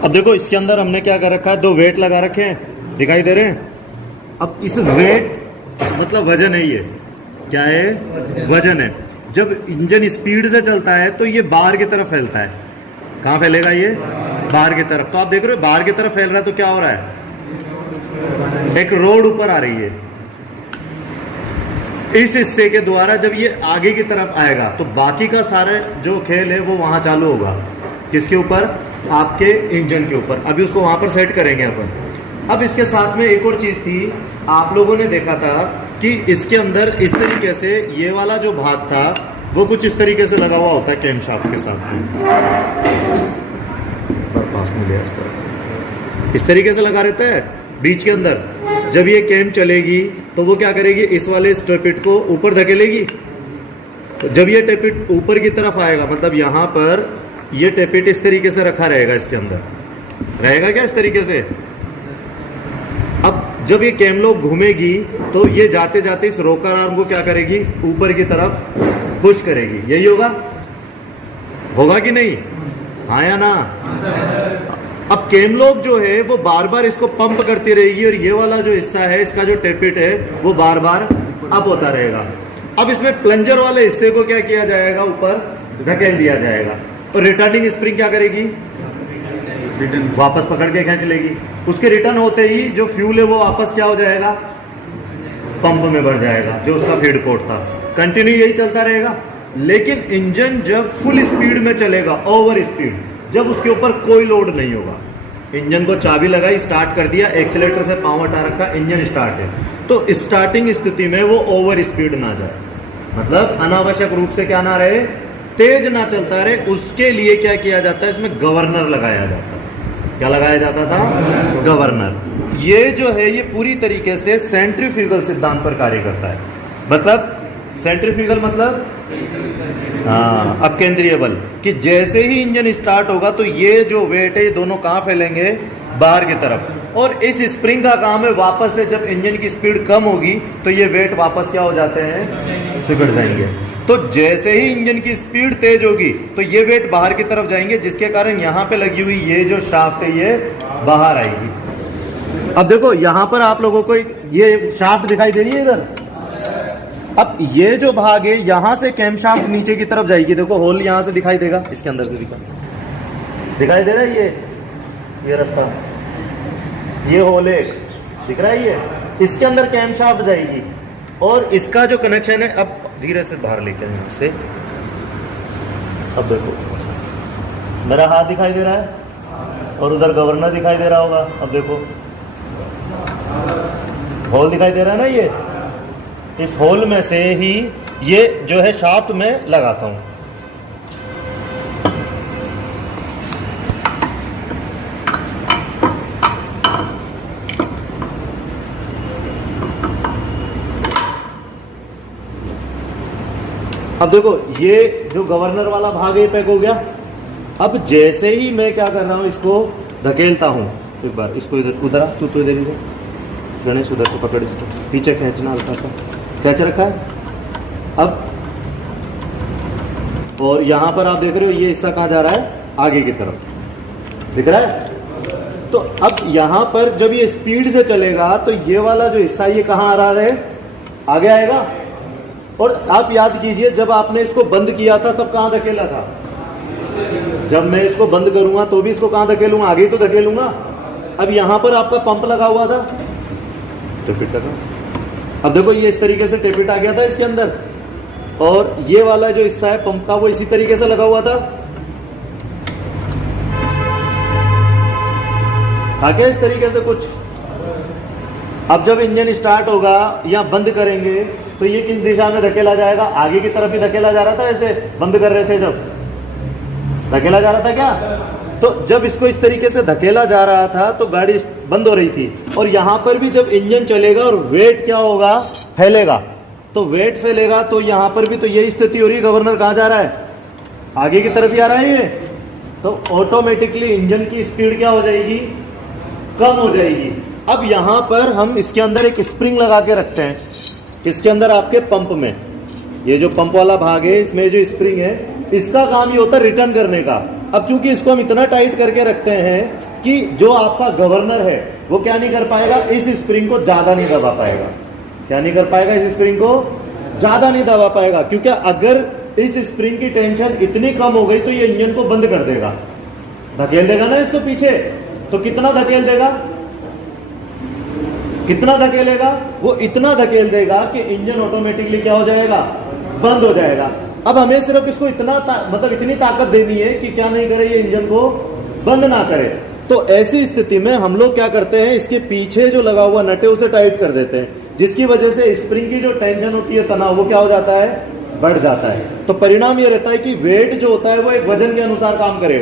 अब देखो इसके अंदर हमने क्या कर रखा है, 2 वेट लगा रखे हैं, दिखाई दे रहे हैं। अब इस वेट मतलब वजन है, ये क्या है, वजन है। जब इंजन स्पीड से चलता है तो ये बाहर की तरफ फैलता है। कहाँ फैलेगा ये, बाहर की तरफ। तो आप देख रहे हो बाहर की तरफ फैल रहा है, तो क्या हो रहा है, एक रोड ऊपर आ रही है। इस हिस्से के द्वारा जब ये आगे की तरफ आएगा तो बाकी का सारे जो खेल है वो वहां चालू होगा। किसके ऊपर, आपके इंजन के ऊपर। अभी उसको वहां पर सेट करेंगे अपन। अब इसके साथ में एक और चीज थी, आप लोगों ने देखा था कि इसके अंदर इस तरीके से ये वाला जो भाग था वो कुछ इस तरीके से लगा हुआ होता है कैम शाफ्ट के साथ में। पास में ले इस तरीके से लगा रहता है बीच के अंदर। जब ये कैम चलेगी तो वो क्या करेगी, इस वाले टेपिट को ऊपर धकेलेगी। तो जब ये टेपिट ऊपर की तरफ आएगा, मतलब यहाँ पर ये टेपिट इस तरीके से रखा रहेगा, इसके अंदर रहेगा क्या, इस तरीके से। अब जब ये कैम लॉक घूमेगी तो ये जाते जाते इस रोकर आर्म को क्या करेगी, ऊपर की तरफ पुश करेगी। यही होगा कि नहीं, हाँ या ना। अब कैम लॉक जो है वो बार बार इसको पंप करती रहेगी और ये वाला जो हिस्सा है इसका जो टेपिट है वो बार बार अप होता रहेगा। अब इसमें प्लंजर वाले हिस्से को क्या किया जाएगा, ऊपर धकेल दिया जाएगा। और रिटर्निंग स्प्रिंग क्या करेगी, वापस पकड़ के खींच लेगी। उसके रिटर्न होते ही जो फ्यूल है वो वापस क्या हो जाएगा, पंप में भर जाएगा, जो उसका फीड पोर्ट था। कंटिन्यू यही चलता रहेगा। लेकिन इंजन जब फुल स्पीड में चलेगा, ओवर स्पीड, जब उसके ऊपर कोई लोड नहीं होगा, इंजन को चाबी लगाई, स्टार्ट कर दिया, एक्सीलेटर से पांव हटा रखा, इंजन स्टार्ट है, तो स्टार्टिंग स्थिति में वो ओवर स्पीड ना जाए, मतलब अनावश्यक रूप से क्या ना रहे, तेज ना चलता रहे। उसके लिए क्या किया जाता है, इसमें गवर्नर लगाया जाता है। क्या लगाया जाता था, गवर्नर। ये जो है ये पूरी तरीके से सेंट्रीफ्यूगल सिद्धांत पर कार्य करता है। मतलब सेंट्रीफ्यूगल मतलब हाँ, अब केंद्रीय बल, कि जैसे ही इंजन स्टार्ट होगा तो ये जो वेट है ये दोनों कहाँ फैलेंगे, बाहर की तरफ। और इस स्प्रिंग का काम है वापस से जब इंजन की स्पीड कम होगी तो ये वेट वापस क्या हो जाते हैं, सिकुड़ जाएंगे। तो जैसे ही इंजन की स्पीड तेज होगी तो ये वेट बाहर की तरफ जाएंगे, जिसके कारण यहाँ पे लगी हुई ये जो शाफ्ट है ये बाहर आएगी। अब देखो यहाँ पर आप लोगों को ये शाफ्ट दिखाई दे रही है इधर। अब ये जो भाग है यहां से कैम शाफ्ट नीचे की तरफ जाएगी। देखो होल यहां से दिखाई देगा, इसके अंदर से दिखाई दे रहा है ये रास्ता, ये होल एक दिख रहा है, ये इसके अंदर कैम शाफ्ट जाएगी। और इसका जो कनेक्शन है, अब धीरे से बाहर लेके आए यहाँ से। अब देखो मेरा हाथ दिखाई दे रहा है और उधर गवर्नर दिखाई दे रहा होगा। अब देखो होल दिखाई दे रहा है ना, ये इस होल में से ही ये जो है शाफ्ट में लगाता हूं। अब देखो ये जो गवर्नर वाला भाग है पैक हो गया। अब जैसे ही मैं क्या कर रहा हूं, इसको धकेलता हूं, एक बार इसको इधर, उधर तू इधर, गणेश उधर से पकड़, इसको पीछे खींचना हल्का सा, कैसे रखा है। अब और यहां पर आप देख रहे हो ये हिस्सा कहां जा रहा है, आगे की तरफ दिख रहा है। तो अब यहां पर जब ये स्पीड से चलेगा तो ये वाला जो हिस्सा ये कहां आ रहा है, आगे आएगा। और आप याद कीजिए जब आपने इसको बंद किया था तब कहां धकेला था, जब मैं इसको बंद करूंगा तो भी इसको कहां धकेलूंगा, आगे तो धकेलूंगा। अब यहां पर आपका पंप लगा हुआ था, टेपिट लगा। अब देखो ये इस तरीके से टेपिट आ गया था इसके अंदर, और ये वाला जो हिस्सा है पंप का वो इसी तरीके से लगा हुआ था क्या इस तरीके से कुछ। अब जब इंजन स्टार्ट होगा या बंद करेंगे तो ये किस दिशा में धकेला जाएगा, आगे की तरफ ही धकेला जा रहा था। ऐसे बंद कर रहे थे जब धकेला जा रहा था क्या, तो जब इसको इस तरीके से धकेला जा रहा था तो गाड़ी बंद हो रही थी। और यहां पर भी जब इंजन चलेगा और वेट क्या होगा, फैलेगा, तो वेट फैलेगा तो यहां पर भी तो यही स्थिति हो रही है। गवर्नर कहां जा रहा है, आगे की तरफ ही आ रहा है ये, तो ऑटोमेटिकली इंजन की स्पीड क्या हो जाएगी, कम हो जाएगी। अब यहां पर हम इसके अंदर एक स्प्रिंग लगा के रखते हैं, इसके अंदर आपके पंप में, ये जो पंप वाला भाग है इसमें जो स्प्रिंग है इसका काम ये होता है रिटर्न करने का। अब चूंकि इसको हम इतना टाइट करके रखते हैं कि जो आपका गवर्नर है वो क्या नहीं कर पाएगा, इस स्प्रिंग को ज्यादा नहीं दबा पाएगा। क्या नहीं कर पाएगा, इस स्प्रिंग को ज्यादा नहीं दबा पाएगा, क्योंकि अगर इस स्प्रिंग की टेंशन इतनी कम हो गई तो ये इंजन को बंद कर देगा, धकेल देगा ना इसको पीछे। तो कितना धकेल देगा, कितना धकेलेगा, वो इतना धकेल देगा कि इंजन ऑटोमेटिकली क्या हो जाएगा, बंद हो जाएगा। अब हमें सिर्फ इसको इतना मतलब इतनी ताकत देनी है कि क्या नहीं करे, ये इंजन को बंद ना करे। तो ऐसी स्थिति में हम लोग क्या करते हैं, इसके पीछे जो लगा हुआ नट है उसे टाइट कर देते हैं, जिसकी वजह से स्प्रिंग की जो टेंशन होती है, तनाव, वो क्या हो जाता है, बढ़ जाता है। तो परिणाम ये रहता है कि वेट जो होता है वो एक वजन के अनुसार काम करेगा।